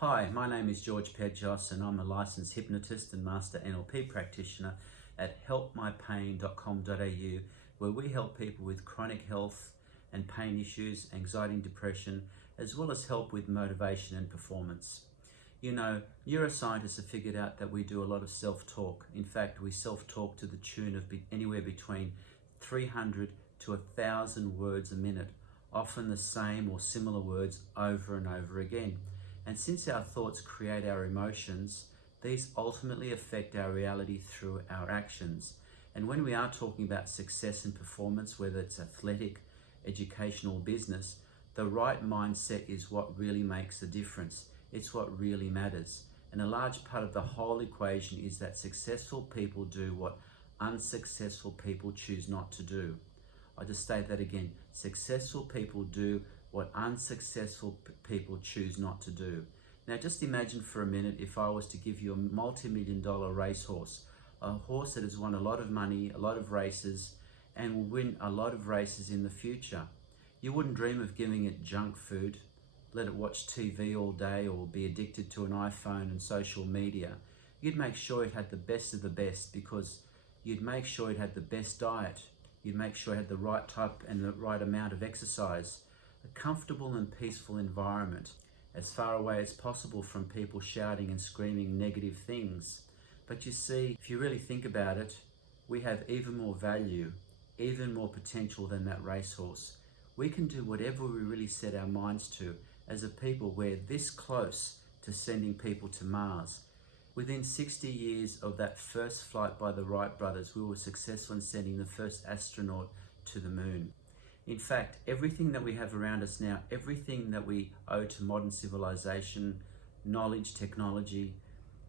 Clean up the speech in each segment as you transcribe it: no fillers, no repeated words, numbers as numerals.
Hi, my name is George Pedjos and I'm a licensed hypnotist and master NLP practitioner at helpmypain.com.au, where we help people with chronic health and pain issues, anxiety and depression, as well as help with motivation and performance. You know, neuroscientists have figured out that we do a lot of self-talk. In fact, we self-talk to the tune of anywhere between 300 to 1,000 words a minute, often the same or similar words over and over again. And since our thoughts create our emotions, these ultimately affect our reality through our actions. And when we are talking about success and performance, whether it's athletic, educational, business, the right mindset is what really makes the difference. It's what really matters. And a large part of the whole equation is that successful people do what unsuccessful people choose not to do. I just state that again. Successful people do what unsuccessful people choose not to do. Now just imagine for a minute if I was to give you a multi-million-dollar racehorse, a horse that has won a lot of money, a lot of races, and will win a lot of races in the future. You wouldn't dream of giving it junk food, let it watch TV all day or be addicted to an iPhone and social media. You'd make sure it had the best of the best, because you'd make sure it had the best diet. You'd make sure it had the right type and the right amount of exercise, a comfortable and peaceful environment, as far away as possible from people shouting and screaming negative things. But you see, if you really think about it, we have even more value, even more potential than that racehorse. We can do whatever we really set our minds to. As a people, we're this close to sending people to Mars. Within 60 years of that first flight by the Wright brothers, we were successful in sending the first astronaut to the moon. In fact, everything that we have around us now, everything that we owe to modern civilization, knowledge, technology,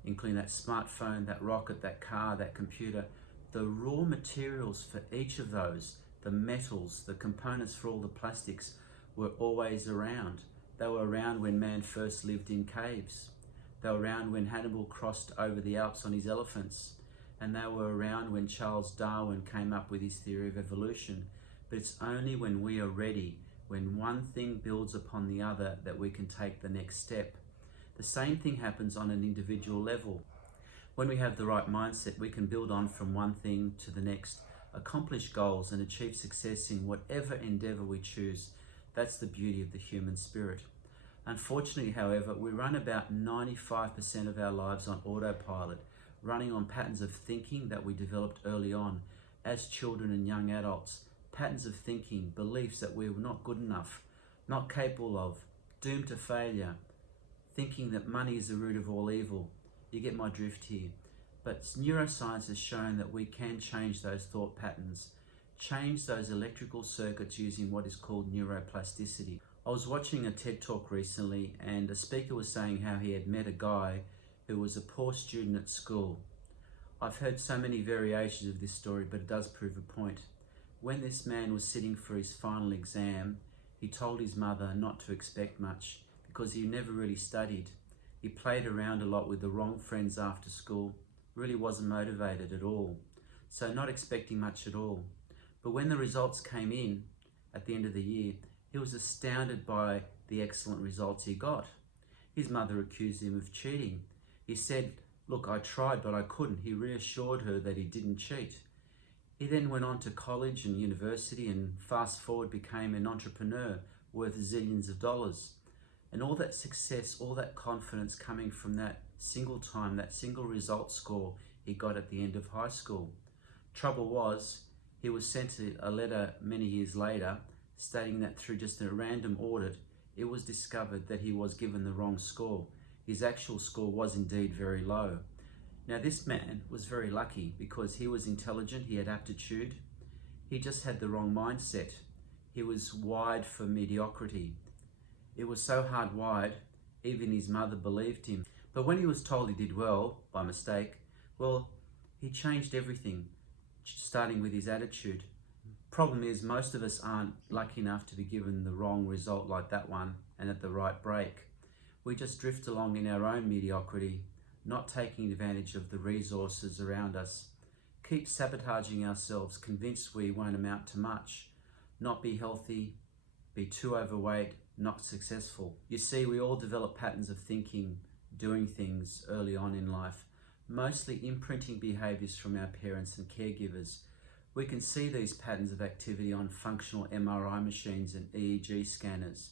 including that smartphone, that rocket, that car, that computer, the raw materials for each of those, the metals, the components for all the plastics, were always around. They were around when man first lived in caves. They were around when Hannibal crossed over the Alps on his elephants. And they were around when Charles Darwin came up with his theory of evolution. But it's only when we are ready, when one thing builds upon the other, that we can take the next step. The same thing happens on an individual level. When we have the right mindset, we can build on from one thing to the next, accomplish goals and achieve success in whatever endeavor we choose. That's the beauty of the human spirit. Unfortunately, however, we run about 95% of our lives on autopilot, running on patterns of thinking that we developed early on as children and young adults. Patterns of thinking, beliefs that we were not good enough, not capable of, doomed to failure, thinking that money is the root of all evil. You get my drift here. But neuroscience has shown that we can change those thought patterns, change those electrical circuits using what is called neuroplasticity. I was watching a TED Talk recently, and a speaker was saying how he had met a guy who was a poor student at school. I've heard so many variations of this story, but it does prove a point. When this man was sitting for his final exam, he told his mother not to expect much because he never really studied. He played around a lot with the wrong friends after school, really wasn't motivated at all. So not expecting much at all. But when the results came in at the end of the year, he was astounded by the excellent results he got. His mother accused him of cheating. He said, "Look, I tried, but I couldn't." He reassured her that he didn't cheat. He then went on to college and university, and fast forward became an entrepreneur worth zillions of dollars. And all that success, all that confidence coming from that single time, that single result score he got at the end of high school. Trouble was, he was sent a letter many years later stating that through just a random audit, it was discovered that he was given the wrong score. His actual score was indeed very low. Now this man was very lucky because he was intelligent, he had aptitude, he just had the wrong mindset. He was wired for mediocrity. It was so hardwired, even his mother believed him. But when he was told he did well, by mistake, well, he changed everything, starting with his attitude. Problem is, most of us aren't lucky enough to be given the wrong result like that one and at the right break. We just drift along in our own mediocrity, not taking advantage of the resources around us. Keep sabotaging ourselves, convinced we won't amount to much. Not be healthy, be too overweight, not successful. You see, we all develop patterns of thinking, doing things early on in life, mostly imprinting behaviours from our parents and caregivers. We can see these patterns of activity on functional MRI machines and EEG scanners.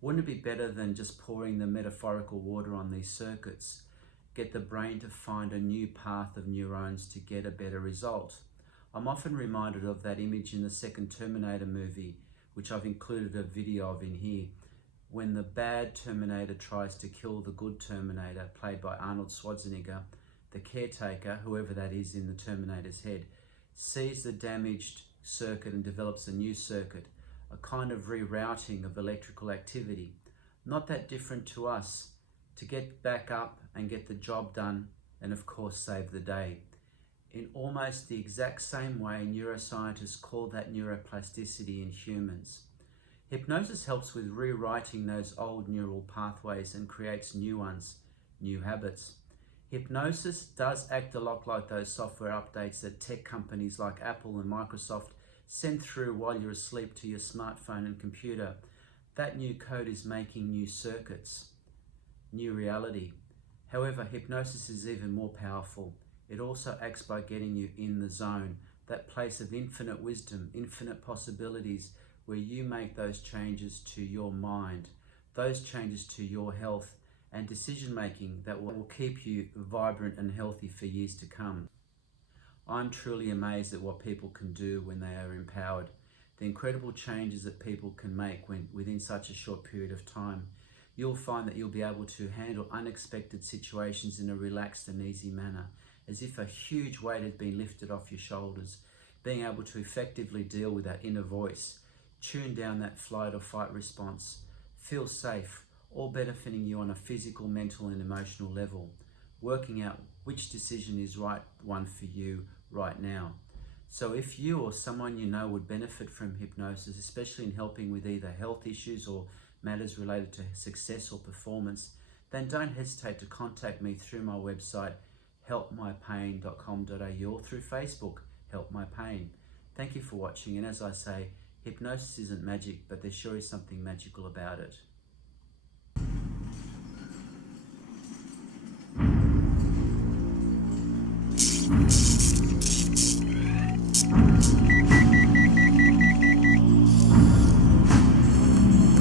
Wouldn't it be better than just pouring the metaphorical water on these circuits? Get the brain to find a new path of neurons to get a better result. I'm often reminded of that image in the second Terminator movie, which I've included a video of in here, when the bad Terminator tries to kill the good Terminator, played by Arnold Schwarzenegger. The caretaker, whoever that is in the Terminator's head, sees the damaged circuit and develops a new circuit, a kind of rerouting of electrical activity. Not that different to us, to get back up and get the job done and of course save the day. In almost the exact same way, neuroscientists call that neuroplasticity in humans. Hypnosis helps with rewriting those old neural pathways and creates new ones, new habits. Hypnosis does act a lot like those software updates that tech companies like Apple and Microsoft send through while you're asleep to your smartphone and computer. That new code is making new circuits, new reality. However, hypnosis is even more powerful. It also acts by getting you in the zone, that place of infinite wisdom, infinite possibilities, where you make those changes to your mind, those changes to your health and decision making that will keep you vibrant and healthy for years to come. I'm truly amazed at what people can do when they are empowered, the incredible changes that people can make within such a short period of time. You'll find that you'll be able to handle unexpected situations in a relaxed and easy manner, as if a huge weight had been lifted off your shoulders, being able to effectively deal with that inner voice, tune down that flight or fight response, feel safe, all benefiting you on a physical, mental and emotional level, working out which decision is right one for you right now. So if you or someone you know would benefit from hypnosis, especially in helping with either health issues or matters related to success or performance, then don't hesitate to contact me through my website helpmypain.com.au or through Facebook, Help My Pain. Thank you for watching, and as I say, hypnosis isn't magic, but there sure is something magical about it.